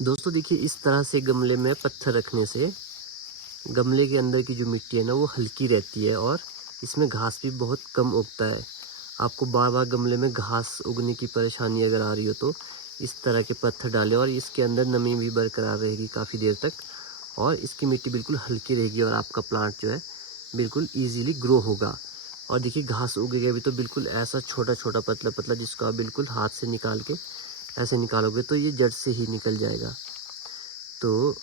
दोस्तों देखिए, इस तरह से गमले में पत्थर रखने से गमले के अंदर की जो मिट्टी है ना वो हल्की रहती है और इसमें घास भी बहुत कम उगता है। आपको बार बार गमले में घास उगने की परेशानी अगर आ रही हो तो इस तरह के पत्थर डालें और इसके अंदर नमी भी बरकरार रहेगी काफ़ी देर तक और इसकी मिट्टी बिल्कुल हल्की रहेगी और आपका प्लांट जो है बिल्कुल ईजीली ग्रो होगा। और देखिए, घास उगेगा भी तो बिल्कुल ऐसा छोटा छोटा पतला पतला, जिसको आप बिल्कुल हाथ से निकाल के ऐसे निकालोगे तो ये जड़ से ही निकल जाएगा। तो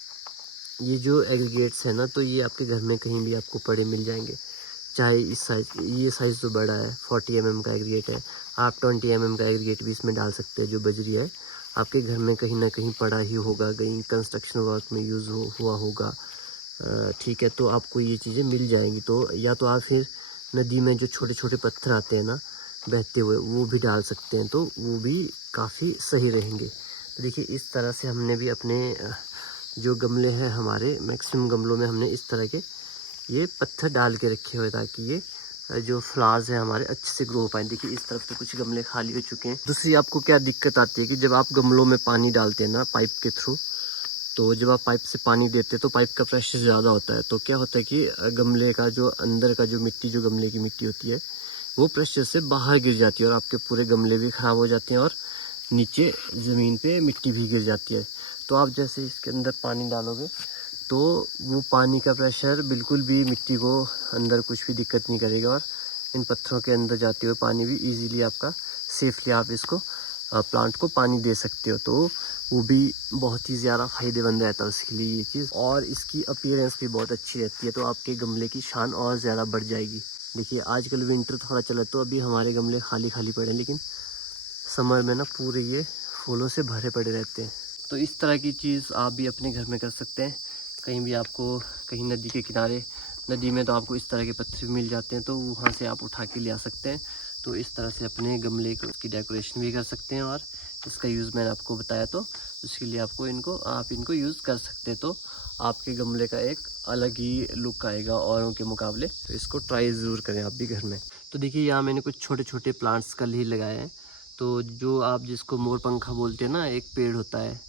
ये जो एग्रीगेट्स है ना, तो ये आपके घर में कहीं भी आपको पड़े मिल जाएंगे। चाहे इस साइज़, ये साइज़ तो बड़ा है, 40 mm का एग्रीगेट है, आप 20 mm का एग्रीगेट भी इसमें डाल सकते हैं। जो बजरी है आपके घर में कहीं ना कहीं पड़ा ही होगा, कहीं कंस्ट्रक्शन वर्क में यूज़ हुआ होगा। ठीक है, तो आपको ये चीज़ें मिल जाएंगी। तो या तो आप फिर नदी में जो छोटे छोटे पत्थर आते हैं ना बहते हुए, वो भी डाल सकते हैं, तो वो भी काफ़ी सही रहेंगे। तो देखिए, इस तरह से हमने भी अपने जो गमले हैं, हमारे मैक्सिमम गमलों में हमने इस तरह के ये पत्थर डाल के रखे हुए, ताकि ये जो फ्लावर्स हैं हमारे अच्छे से ग्रो हो पाए। देखिए, इस तरफ तो कुछ गमले खाली हो चुके हैं। दूसरी आपको क्या दिक्कत आती है कि जब आप गमलों में पानी डालते हैं ना पाइप के थ्रू, तो जब आप पाइप से पानी देते हैं तो पाइप का प्रेशर ज़्यादा होता है। तो क्या होता है कि गमले का जो अंदर का जो मिट्टी, जो गमले की मिट्टी होती है, वो प्रेशर से बाहर गिर जाती है और आपके पूरे गमले भी ख़राब हो जाते हैं और नीचे ज़मीन पे मिट्टी भी गिर जाती है। तो आप जैसे इसके अंदर पानी डालोगे तो वो पानी का प्रेशर बिल्कुल भी मिट्टी को अंदर कुछ भी दिक्कत नहीं करेगा और इन पत्थरों के अंदर जाते हुए पानी भी इजीली आपका सेफली आप इसको प्लांट को पानी दे सकते हो। तो वो भी बहुत ही ज़्यादा फ़ायदेमंद रहता है उसके लिए ये चीज़, और इसकी अपीयरेंस भी बहुत अच्छी रहती है। तो आपके गमले की शान और ज़्यादा बढ़ जाएगी। देखिए, आजकल विंटर थोड़ा चला तो अभी हमारे गमले खाली खाली पड़े हैं, लेकिन समर में ना पूरे ये फूलों से भरे पड़े रहते हैं। तो इस तरह की चीज़ आप भी अपने घर में कर सकते हैं। कहीं भी आपको, कहीं नदी के किनारे, नदी में तो आपको इस तरह के पत्थर भी मिल जाते हैं, तो वहाँ से आप उठा के ले आ सकते हैं। तो इस तरह से अपने गमले को, उसकी डेकोरेशन भी कर सकते हैं और इसका यूज़ मैंने आपको बताया, तो उसके लिए आप इनको यूज़ कर सकते हैं। तो आपके गमले का एक अलग ही लुक आएगा औरों के मुकाबले। तो इसको ट्राई ज़रूर करें आप भी घर में। तो देखिए, यहाँ मैंने कुछ छोटे छोटे प्लांट्स कल ही लगाए हैं। तो जो आप जिसको मोर पंखा बोलते हैं ना, एक पेड़ होता है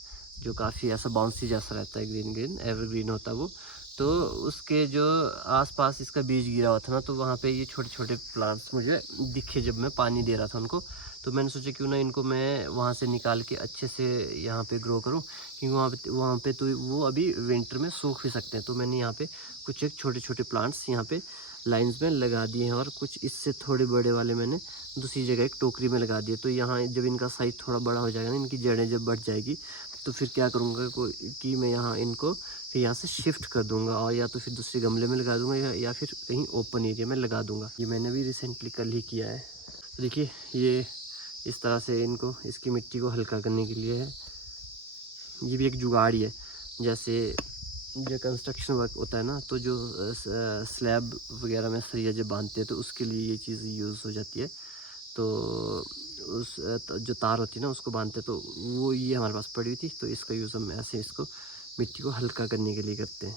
जो काफ़ी ऐसा बाउंसी जैसा रहता है, ग्रीन ग्रीन एवरग्रीन होता है वो। तो उसके जो आसपास इसका बीज गिरा हुआ था ना, तो वहाँ पे ये छोटे छोटे प्लांट्स मुझे दिखे जब मैं पानी दे रहा था उनको। तो मैंने सोचा क्यों ना इनको मैं वहाँ से निकाल के अच्छे से यहाँ पे ग्रो करूँ, क्योंकि वहाँ पे तो वो अभी विंटर में सूख भी सकते हैं। तो मैंने यहाँ पे कुछ एक छोटे छोटे प्लांट्स यहाँ पे लाइन्स में लगा दिए हैं और कुछ इससे थोड़े बड़े वाले मैंने दूसरी जगह एक टोकरी में लगा दिए। तो यहाँ जब इनका साइज़ थोड़ा बड़ा हो जाएगा ना, इनकी जड़ें जब बढ़ जाएगी, तो फिर क्या करूँगा कि मैं यहाँ इनको फिर यहाँ से शिफ्ट कर दूँगा और या तो फिर दूसरे गमले में लगा दूँगा या फिर कहीं ओपन एरिया में लगा दूँगा। ये मैंने भी रिसेंटली कल ही किया है। तो देखिए, ये इस तरह से इनको, इसकी मिट्टी को हल्का करने के लिए है। ये भी एक जुगाड़ ही है। जैसे जो कंस्ट्रक्शन वर्क होता है ना, तो जो स्लैब वगैरह में सरिया जब बांधते हैं तो उसके लिए ये चीज़ यूज़ हो जाती है। तो जो तार होती है ना उसको बांधते हैं, तो वो ये हमारे पास पड़ी हुई थी, तो इसका यूज़ हम ऐसे इसको मिट्टी को हल्का करने के लिए करते हैं।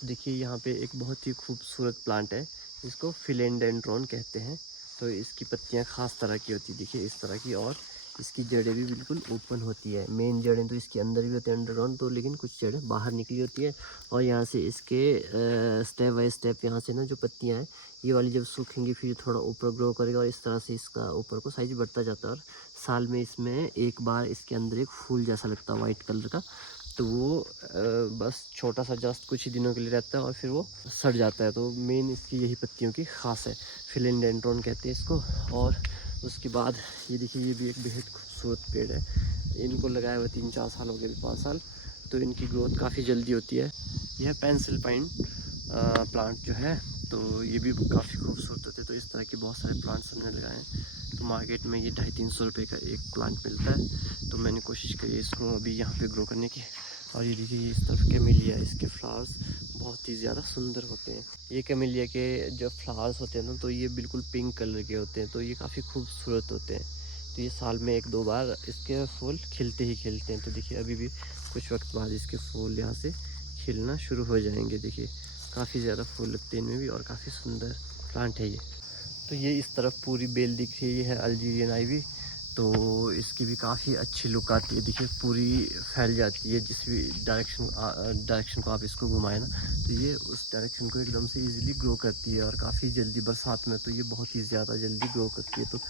तो देखिए, यहाँ पे एक बहुत ही खूबसूरत प्लांट है, इसको फिलेंडेंड्रॉन कहते हैं। तो इसकी पत्तियाँ ख़ास तरह की होती है, देखिए इस तरह की, और इसकी जड़ें भी बिल्कुल ओपन होती है। मेन जड़ें तो इसके अंदर भी होती है अंडरग्राउंड, तो लेकिन कुछ जड़ें बाहर निकली होती है। और यहाँ से इसके स्टेप बाय स्टेप यहाँ से ना जो पत्तियाँ हैं, ये वाली जब सूखेंगी फिर थोड़ा ऊपर ग्रो करेगा और इस तरह से इसका ऊपर को साइज बढ़ता जाता है। और साल में इसमें एक बार इसके अंदर एक फूल जैसा लगता है वाइट कलर का, तो वो बस छोटा सा जस्ट कुछ ही दिनों के लिए रहता है और फिर वो सड़ जाता है। तो मेन इसकी यही पत्तियों की खास है, फिलेंडेंड्रॉन कहते हैं इसको। और उसके बाद ये देखिए, ये भी एक बेहद खूबसूरत पेड़ है। इनको लगाए हुए 3-4 साल हो गए, 5 साल। तो इनकी ग्रोथ काफ़ी जल्दी होती है। यह पेंसिल पाइन प्लांट जो है, तो ये भी काफ़ी खूबसूरत होते हैं। तो इस तरह के बहुत सारे प्लांट्स हमने लगाए हैं। तो मार्केट में ये 250-300 रुपये का एक प्लांट मिलता है। तो मैंने कोशिश करी इसको अभी यहाँ पे ग्रो करने की। और ये देखिए, इस तरफ कैमेलिया, इसके फ्लावर्स बहुत ही ज़्यादा सुंदर होते हैं। ये कैमेलिया के जो फ्लावर्स होते हैं ना, तो ये बिल्कुल पिंक कलर के होते हैं, तो ये काफ़ी खूबसूरत होते हैं। तो ये साल में 1-2 बार इसके फूल खिलते ही खिलते हैं। तो देखिए, अभी भी कुछ वक्त बाद इसके फूल यहाँ से खिलना शुरू हो जाएंगे। देखिए, काफ़ी ज़्यादा फूल लगते हैं इनमें भी और काफ़ी सुंदर प्लांट है ये। तो ये इस तरफ पूरी बेल दिख रही है अल्जीरियन आइवी। तो इसकी भी काफ़ी अच्छी लुक आती है। देखिए पूरी फैल जाती है, जिस भी डायरेक्शन को आप इसको घुमाएं ना, तो ये उस डायरेक्शन को एकदम से इजीली ग्रो करती है। और काफ़ी जल्दी बरसात में तो ये बहुत ही ज़्यादा जल्दी ग्रो करती है। तो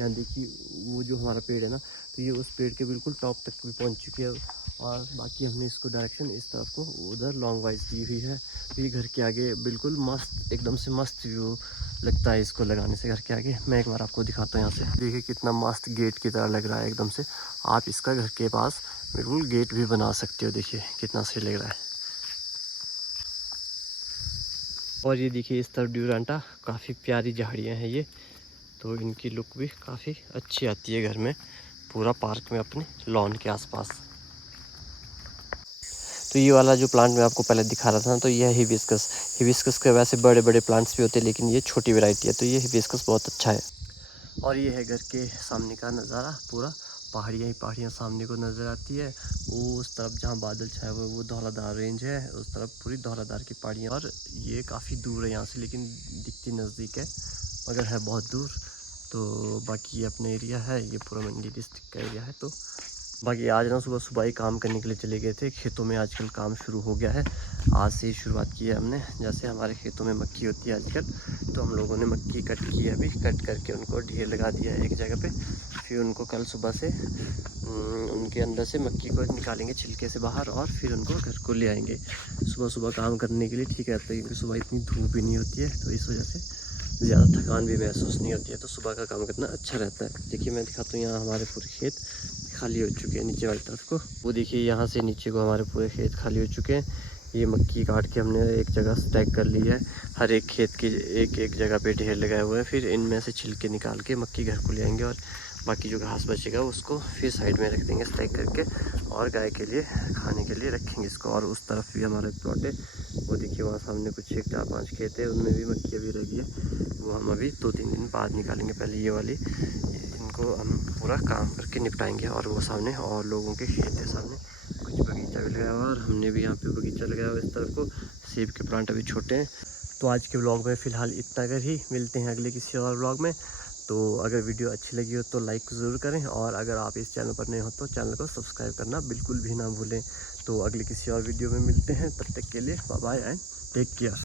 यहाँ देखिए वो जो हमारा पेड़ है ना, तो ये उस पेड़ के बिल्कुल टॉप तक भी पहुँच चुकी है। और बाकी हमने इसको डायरेक्शन इस तरफ को उधर लॉन्ग वाइज दी हुई है। तो ये घर के आगे बिल्कुल मस्त, एकदम से मस्त व्यू लगता है इसको लगाने से घर के आगे। मैं एक बार आपको दिखाता हूँ यहाँ से। देखिए कितना मस्त गेट की तरह लग रहा है एकदम से। आप इसका घर के पास बिल्कुल गेट भी बना सकते हो। देखिए कितना सही लग रहा है। और ये देखिए इस तरफ ड्यूरांटा, काफ़ी प्यारी झाड़ियाँ हैं ये। तो इनकी लुक भी काफ़ी अच्छी आती है घर में, पूरा पार्क में अपने लॉन के आसपास। तो ये वाला जो प्लांट मैं आपको पहले दिखा रहा था ना, तो ये है हिबिस्कस। हिबिस्कस के वैसे बड़े बड़े प्लांट्स भी होते हैं, लेकिन ये छोटी वैरायटी है। तो ये हिबिस्कस बहुत अच्छा है। और ये है घर के सामने का नज़ारा, पूरा पहाड़ियाँ ही पहाड़ियाँ सामने को नज़र आती है। वो उस तरफ जहाँ बादल छाए हुए वो धौलाधार रेंज है, उस तरफ पूरी धौलाधार की पहाड़ियाँ। और ये काफ़ी दूर है यहाँ से, लेकिन दिखती नज़दीक है, मगर है बहुत दूर। तो बाकी ये अपना एरिया है, ये पूरा मंडी डिस्ट्रिक्ट का एरिया है। तो बाकी आज ना सुबह सुबह ही काम करने के लिए चले गए थे खेतों में। आजकल काम शुरू हो गया है, आज से ही शुरुआत की है हमने। जैसे हमारे खेतों में मक्की होती है आजकल, तो हम लोगों ने मक्की कट की है अभी। कट करके उनको ढेर लगा दिया है एक जगह पे। फिर उनको कल सुबह से उनके अंदर से मक्की को निकालेंगे छिलके से बाहर, और फिर उनको घर को ले आएंगे। सुबह सुबह काम करने के लिए ठीक रहता है, क्योंकि सुबह इतनी धूप भी नहीं होती है, तो इस वजह से ज़्यादा थकान भी महसूस नहीं होती है। तो सुबह का काम करना अच्छा रहता है। देखिए मैं दिखाता हूँ, यहाँ हमारे पूरे खेत खाली हो चुके हैं नीचे वाली तरफ को। वो देखिए यहाँ से नीचे को हमारे पूरे खेत खाली हो चुके हैं। ये मक्की काट के हमने एक जगह स्टैक कर ली है। हर एक खेत की एक एक जगह पे ढेर लगाए हुए हैं। फिर इनमें से छिलके निकाल के मक्की घर को ले आएंगे, और बाकी जो घास बचेगा उसको फिर साइड में रख देंगे स्टैक करके, और गाय के लिए खाने के लिए रखेंगे इसको। और उस तरफ भी हमारे प्लॉट है, वो देखिए वहाँ सामने कुछ 1 4 5 खेत है, उनमें भी मक्की अभी रही है। वो हम अभी 2-3 दिन बाद निकालेंगे। पहले ये वाली, इनको हम पूरा काम करके निपटाएंगे। और वो सामने और लोगों के खेत है, सामने कुछ बगीचा भी लगाया हुआ है, और हमने भी यहाँ पे बगीचा लगाया हुआ है इस तरफ को। सेब के प्लांट अभी छोटे हैं। तो आज के व्लॉग में फ़िलहाल इतना कर ही, मिलते हैं अगले किसी और व्लॉग में। तो अगर वीडियो अच्छी लगी हो तो लाइक ज़रूर करें, और अगर आप इस चैनल पर नए हो तो चैनल को सब्सक्राइब करना बिल्कुल भी ना भूलें। तो अगले किसी और वीडियो में मिलते हैं, तब तक के लिए bye bye and take care.